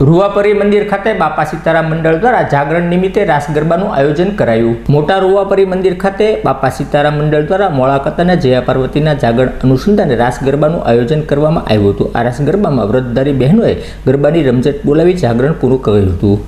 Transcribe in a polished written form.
રૂવાપરી મંદિર ખાતે બાપા સીતારામ મંડળ દ્વારા જાગરણ નિમિત્તે રાસ ગરબાનું આયોજન કરાયું। મોટા રૂવાપરી મંદિર ખાતે બાપા સીતારામ મંડળ દ્વારા મોળાકત અને જયા પાર્વતીના જાગરણ અનુસંધાને રાસ ગરબાનું આયોજન કરવામાં આવ્યું હતું। આ રાસ ગરબામાં વ્રતધારી બહેનોએ ગરબાની રમઝટ બોલાવી જાગરણ પૂરું કર્યું હતું।